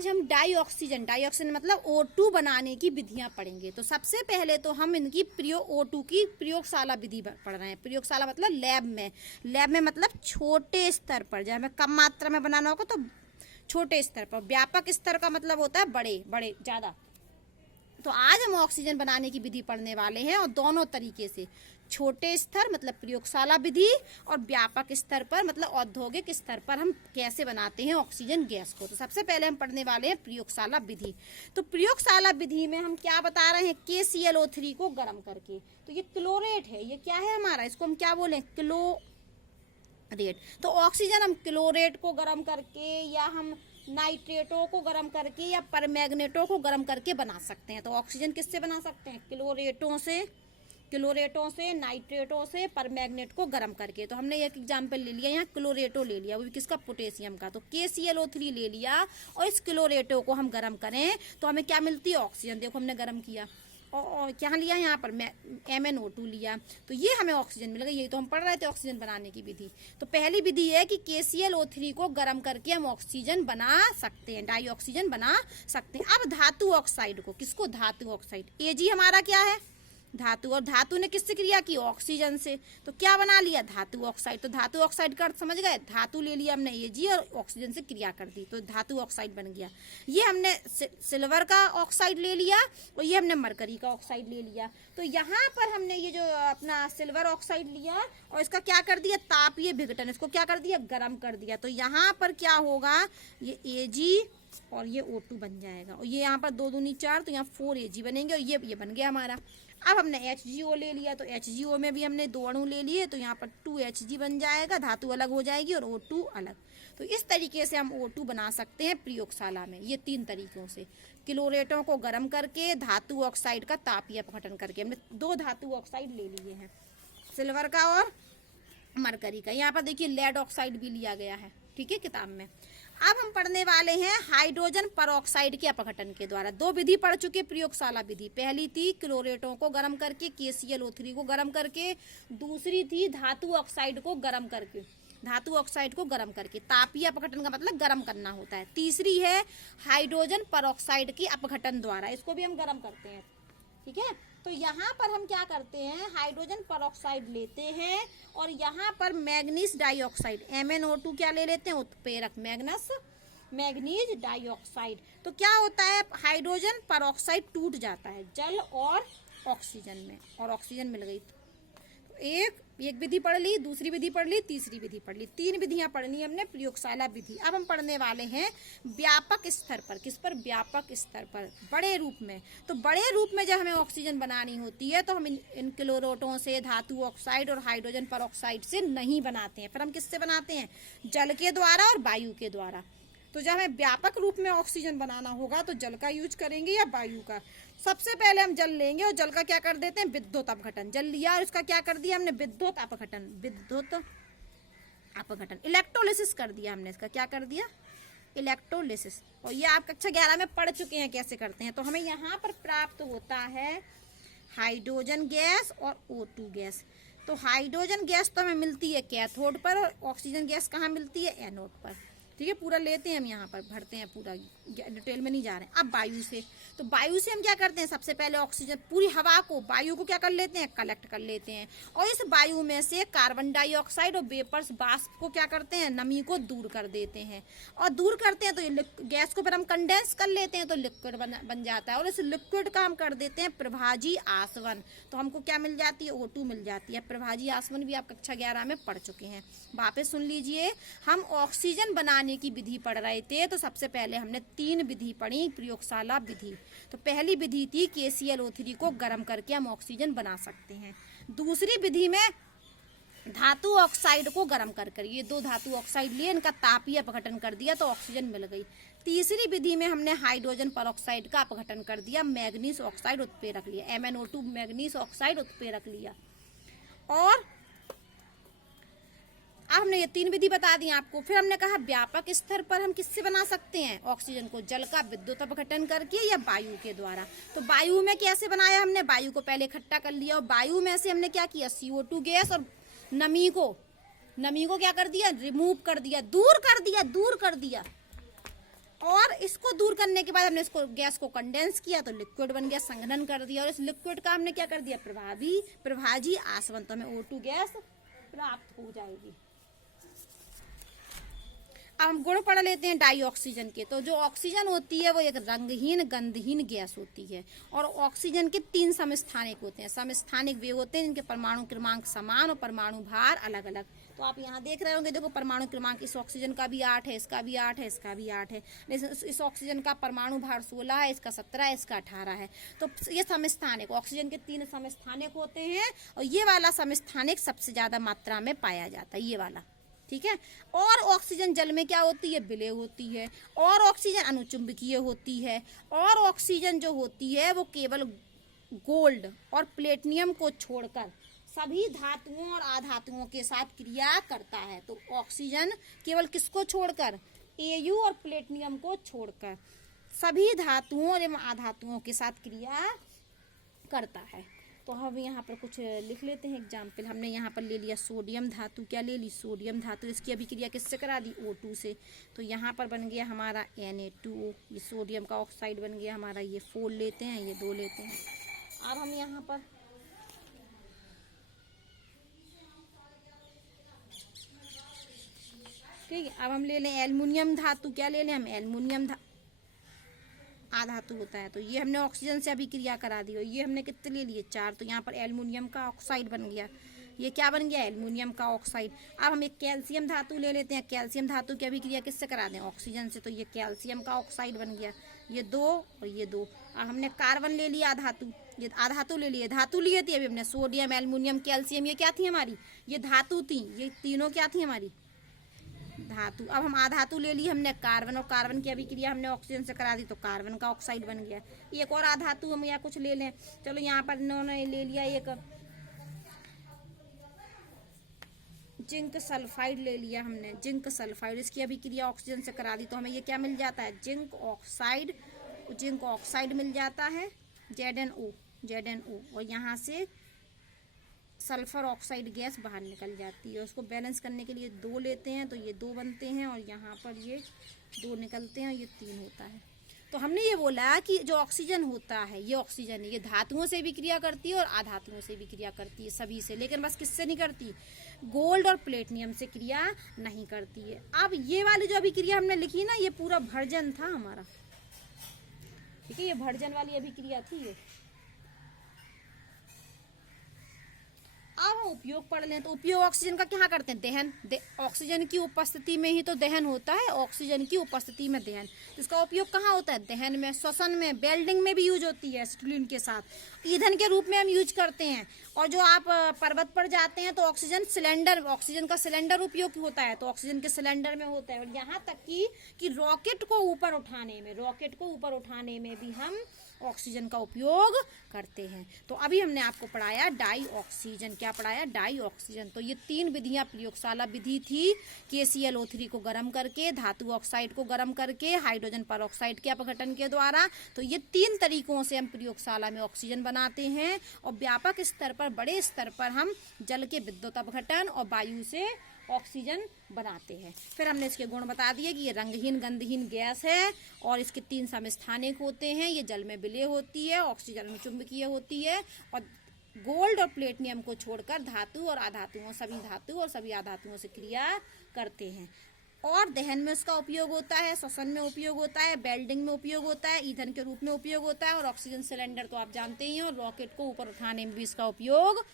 आज हम डाइऑक्सीजन मतलब O2 बनाने की विधियां पढ़ेंगे। तो सबसे पहले तो हम इनकी O2 की प्रयोगशाला विधि पढ़ रहे हैं। प्रयोगशाला मतलब लैब में मतलब छोटे स्तर पर, जब हमें कम मात्रा में बनाना होगा तो छोटे स्तर पर, व्यापक स्तर का मतलब होता है बड़े बड़े ज़्यादा। तो आज हम ऑक्सीजन बनाने की विधि पढ़ने वाले हैं, और दोनों तरीके से, छोटे स्तर मतलब प्रयोगशाला विधि और व्यापक स्तर पर मतलब औद्योगिक स्तर पर हम कैसे बनाते हैं ऑक्सीजन गैस को। तो सबसे पहले हम पढ़ने वाले हैं प्रयोगशाला विधि। तो प्रयोगशाला विधि में हम क्या बता रहे हैं, KClO3 को गर्म करके। तो ये क्लोरेट है, ये क्या है हमारा, इसको हम क्या बोलें, क्लोरेट। तो ऑक्सीजन हम क्लोरेट को गर्म करके, या हम नाइट्रेटों को गर्म करके, या परमैग्नेटों को गर्म करके बना सकते हैं। तो ऑक्सीजन किससे बना सकते हैं, क्लोरेटों से, नाइट्रेटों से, परमैग्नेट को गर्म करके। तो हमने एक एग्जाम्पल ले लिया, यहाँ क्लोरेटो ले लिया, वो भी किसका, पोटेशियम का। तो KClO3 ले लिया, और इस क्लोरेटो को हम गर्म करें तो हमें क्या मिलती है, ऑक्सीजन। देखो हमने गर्म किया, और क्या लिया यहाँ पर, MnO2 लिया, तो ये हमें ऑक्सीजन मिल गई। यही तो हम पढ़ रहे थे ऑक्सीजन बनाने की विधि। तो पहली विधि है कि KClO3 को गर्म करके हम ऑक्सीजन बना सकते हैं, डाइऑक्सीजन बना सकते हैं। अब धातु ऑक्साइड को, किसको, धातु ऑक्साइड। Ag हमारा क्या है, धातु, और धातु ने किससे क्रिया की, ऑक्सीजन से। तो क्या बना लिया, धातु ऑक्साइड। तो धातु ऑक्साइड का अर्थ समझ गए, धातु ले लिया हमने Ag और ऑक्सीजन से क्रिया कर दी, तो धातु ऑक्साइड बन गया। ये हमने सिल्वर का ऑक्साइड ले लिया, और ये हमने मरकरी का ऑक्साइड ले लिया। तो यहाँ पर हमने ये जो अपना सिल्वर ऑक्साइड लिया, और इसका क्या कर दिया, तापीय विघटन, इसको क्या कर दिया, गर्म कर दिया। तो यहाँ पर क्या होगा, ये Ag और ये O2 बन जाएगा, और ये यहाँ पर 2 दूनी 4, तो यहाँ 4 Ag बनेंगे, और ये बन गया हमारा। अब हमने HgO ले लिया, तो HgO में भी हमने 2 अणु ले लिए, तो यहाँ पर 2Hg बन जाएगा, धातु अलग हो जाएगी और O2 अलग। तो इस तरीके से हम O2 बना सकते हैं प्रयोगशाला में, ये 3 तरीकों से, क्लोरेटों को गर्म करके, धातु ऑक्साइड का तापीय अपघटन करके। हमने 2 धातु ऑक्साइड ले लिए हैं, सिल्वर का और मरकरी का। यहाँ पर देखिए लेड ऑक्साइड भी लिया गया है, ठीक है, किताब में। अब हम पढ़ने वाले हैं हाइड्रोजन परऑक्साइड के अपघटन के द्वारा। 2 विधि पढ़ चुके प्रयोगशाला विधि। पहली थी क्लोरेटों को गर्म करके, KClO3 को गर्म करके। दूसरी थी धातु ऑक्साइड को गर्म करके, धातु ऑक्साइड को गर्म करके। तापीय अपघटन का मतलब गर्म करना होता है। तीसरी है हाइड्रोजन परऑक्साइड के अपघटन द्वारा, इसको भी हम गर्म करते हैं, ठीक है। तो यहाँ पर हम क्या करते हैं, हाइड्रोजन परऑक्साइड लेते हैं, और यहाँ पर मैग्नीज डाइऑक्साइड, MnO2 क्या ले लेते हैं, उत्प्रेरक, मैग्नीज डाइऑक्साइड। तो क्या होता है, हाइड्रोजन परऑक्साइड टूट जाता है जल और ऑक्सीजन में, और ऑक्सीजन मिल गई। तो एक विधि पढ़ ली, दूसरी विधि पढ़ ली, तीसरी विधि पढ़ ली, 3 विधियां पढ़नी हमने प्रयोगशाला विधि। अब हम पढ़ने वाले हैं व्यापक स्तर पर। किस पर, व्यापक स्तर पर, बड़े रूप में। तो बड़े रूप में जब हमें ऑक्सीजन बनानी होती है तो हम इन क्लोरेटों से, धातु ऑक्साइड और हाइड्रोजन परऑक्साइड से नहीं बनाते हैं, फिर हम किससे बनाते हैं, जल के द्वारा और वायु के द्वारा। तो जब हमें व्यापक रूप में ऑक्सीजन बनाना होगा तो जल का यूज करेंगे या वायु का। सबसे पहले हम जल लेंगे, और जल का क्या कर देते हैं, विद्युत अपघटन। जल लिया और इसका क्या कर दिया हमने, विद्युत अपघटन, इलेक्ट्रोलिसिस कर दिया हमने। इसका क्या कर दिया, इलेक्ट्रोलिसिस। और ये आप कक्षा 11 में पढ़ चुके हैं कैसे करते हैं। तो हमें यहाँ पर प्राप्त होता है हाइड्रोजन गैस और O2 गैस। तो हाइड्रोजन गैस तो हमें मिलती है कैथोड पर, और ऑक्सीजन गैस कहाँ मिलती है, एनोड पर, ठीक है। पूरा लेते हैं हम, यहाँ पर भरते हैं, पूरा डिटेल में नहीं जा रहे हैं। अब वायु से, तो वायु से हम क्या करते हैं, सबसे पहले ऑक्सीजन, पूरी हवा को, वायु को क्या कर लेते हैं, कलेक्ट कर लेते हैं, और इस वायु में से कार्बन डाइऑक्साइड और वेपर्स, वाष्प को क्या करते हैं, नमी को दूर कर देते हैं। और दूर करते हैं तो गैस को फिर हम कंडेंस कर लेते हैं, तो लिक्विड बन जाता है, और इस लिक्विड का हम कर देते हैं प्रभाजी आसवन। तो हमको क्या मिल जाती है, O2 मिल जाती है। प्रभाजी आसवन भी आप कक्षा 11 में पढ़ चुके हैं, वापस सुन लीजिए। हम ऑक्सीजन बनाने की विधि पढ़ रहे थे, तो सबसे पहले हमने 3 विधि पढ़ी प्रयोगशाला विधि। तो पहली विधि थी KClO3 को गर्म करके हम ऑक्सीजन बना सकते हैं। दूसरी विधि में धातु ऑक्साइड को गर्म कर ये 2 धातु ऑक्साइड लिए, इनका तापीय अपघटन कर दिया, तो ऑक्सीजन मिल गई। तीसरी विधि में हमने हाइड्रोजन परऑक्साइड का अपघटन कर दिया, मैग्नीज ऑक्साइड उत्प्रेरक लिया, MnO2 मैग्नीज ऑक्साइड उत्प्रेरक लिया। और अब हमने ये 3 विधि बता दी आपको। फिर हमने कहा व्यापक स्तर पर हम किससे बना सकते हैं ऑक्सीजन को, जल का विद्युत अपघटन करके या वायु के द्वारा। तो वायु में कैसे बनाया हमने, वायु को पहले इकट्ठा कर लिया, और वायु में से हमने क्या किया, CO2 गैस और नमी को क्या कर दिया, रिमूव कर दिया, दूर कर दिया, और इसको दूर करने के बाद हमने इसको गैस को कंडेंस किया तो लिक्विड बन गया, संघनन कर दिया, और इस लिक्विड का हमने क्या कर दिया, प्रभाजी आसवन, तो हमें O2 गैस प्राप्त हो जाएगी। अब हम गुण पढ़ लेते हैं डाई ऑक्सीजन के। तो जो ऑक्सीजन होती है वो एक रंगहीन गंधहीन गैस होती है, और ऑक्सीजन के 3 समस्थानिक होते हैं। समस्थानिक वे होते हैं जिनके परमाणु क्रमांक समान और परमाणु भार अलग अलग। तो आप यहाँ देख रहे होंगे, देखो परमाणु क्रमांक इस ऑक्सीजन का भी 8 है, इसका भी 8 है, इसका भी 8 है। इस ऑक्सीजन का परमाणु भार 16 है, इसका 17 है, इसका 18 है। तो ये समस्थानिक ऑक्सीजन के 3 समस्थानिक होते हैं, और ये वाला समस्थानिक सबसे ज्यादा मात्रा में पाया जाता है, ये वाला, ठीक है। और ऑक्सीजन जल में क्या होती है, विलय होती है, और ऑक्सीजन अनुचुंबकीय होती है, और ऑक्सीजन जो होती है वो केवल गोल्ड और प्लेटिनियम को छोड़कर सभी धातुओं और अधातुओं के साथ क्रिया करता है। तो ऑक्सीजन केवल किसको छोड़कर, Au और प्लेटिनियम को छोड़कर सभी धातुओं एवं अधातुओं के साथ क्रिया करता है। तो हम यहाँ पर कुछ लिख लेते हैं एग्जाम्पल। हमने यहाँ पर ले लिया सोडियम धातु, क्या ले ली, सोडियम धातु। इसकी अभिक्रिया किससे करा दी, O2 से। तो यहाँ पर बन गया हमारा Na2, ये सोडियम का ऑक्साइड बन गया हमारा, ये 4 लेते हैं, ये 2 लेते हैं। अब हम यहाँ पर ठीक है, अब हम ले लें एल्युमिनियम धातु, क्या ले लें हम, एल्युमिनियम आधातु होता है। तो ये हमने ऑक्सीजन से अभिक्रिया करा दी, और ये हमने कितने ले लिए, 4। तो यहाँ पर एल्युमिनियम का ऑक्साइड बन गया, ये क्या बन गया, एल्युमिनियम का ऑक्साइड। अब हम एक कैल्शियम धातु ले लेते हैं। कैल्शियम धातु की अभिक्रिया किससे करा दें, ऑक्सीजन से। तो ये कैल्शियम का ऑक्साइड बन गया, ये 2 और ये 2। अब हमने कार्बन ले लिया धातु, ये आधातु ले लिए, धातु लिए थी अभी हमने, सोडियम एल्युमिनियम कैल्शियम, ये क्या थी हमारी, ये धातु थी, ये तीनों क्या थी हमारी, धातु। अब हम आधातु ले ली हमने कार्बन, और कार्बन की अभिक्रिया हमने ऑक्सीजन से करा दी, तो कार्बन का ऑक्साइड बन गया। एक और आधातु हम या कुछ ले लें, चलो यहाँ पर इन्होंने ले लिया एक जिंक सल्फाइड ले लिया हमने, जिंक सल्फाइड, इसकी अभिक्रिया ऑक्सीजन से करा दी, तो हमें ये क्या मिल जाता है, जिंक ऑक्साइड मिल जाता है, ZnO, और यहाँ से सल्फर ऑक्साइड गैस बाहर निकल जाती है। उसको बैलेंस करने के लिए 2 लेते हैं, तो ये 2 बनते हैं, और यहाँ पर ये 2 निकलते हैं, और ये 3 होता है। तो हमने ये बोला कि जो ऑक्सीजन होता है, ये ऑक्सीजन है, ये धातुओं से भी क्रिया करती है और अधातुओं से भी क्रिया करती है, सभी से। लेकिन बस किससे नहीं करती, गोल्ड और प्लेटिनियम से क्रिया नहीं करती है। अब ये वाली जो अभिक्रिया हमने लिखी ना, ये पूरा भर्जन था हमारा, ठीक है, ये भर्जन वाली अभिक्रिया थी ये। अब हम उपयोग पढ़ लें। तो उपयोग ऑक्सीजन का क्या करते हैं, दहन। ऑक्सीजन की उपस्थिति में ही तो दहन होता है, ऑक्सीजन की उपस्थिति में दहन। इसका उपयोग कहाँ होता है, दहन में, श्वसन में, वेल्डिंग में भी यूज होती है एसिटिलीन के साथ। ईंधन के रूप में हम यूज करते हैं। और जो आप पर्वत पर जाते हैं तो ऑक्सीजन का सिलेंडर उपयोग होता है, तो ऑक्सीजन के सिलेंडर में होता है। और यहाँ तक कि रॉकेट को ऊपर उठाने में भी हम ऑक्सीजन का उपयोग करते हैं। तो अभी हमने आपको पढ़ाया डाई ऑक्सीजन। क्या पढ़ाया, डाई ऑक्सीजन। तो ये 3 विधियां प्रयोगशाला विधि थी, KClO3 को गर्म करके, धातु ऑक्साइड को गर्म करके, हाइड्रोजन परऑक्साइड के अपघटन के द्वारा। तो ये 3 तरीकों से हम प्रयोगशाला में ऑक्सीजन बनाते हैं, और व्यापक स्तर पर, बड़े स्तर पर हम जल के विद्युत अपघटन और वायु से ऑक्सीजन बनाते हैं। फिर हमने इसके गुण बता दिए कि ये रंगहीन गंधहीन गैस है, और इसके 3 समस्थानिक होते हैं। ये जल में विलय होती है, ऑक्सीजन अनुचुंबकीय होती है, और गोल्ड और प्लेटिनियम को छोड़कर धातु और अधातुओं, सभी धातु और सभी अधातुओं से क्रिया करते हैं। और दहन में उसका उपयोग होता है, श्वसन में उपयोग होता है, वेल्डिंग में उपयोग होता है, ईंधन के रूप में उपयोग होता है, और ऑक्सीजन सिलेंडर तो आप जानते ही हैं, और रॉकेट को ऊपर उठाने में भी इसका उपयोग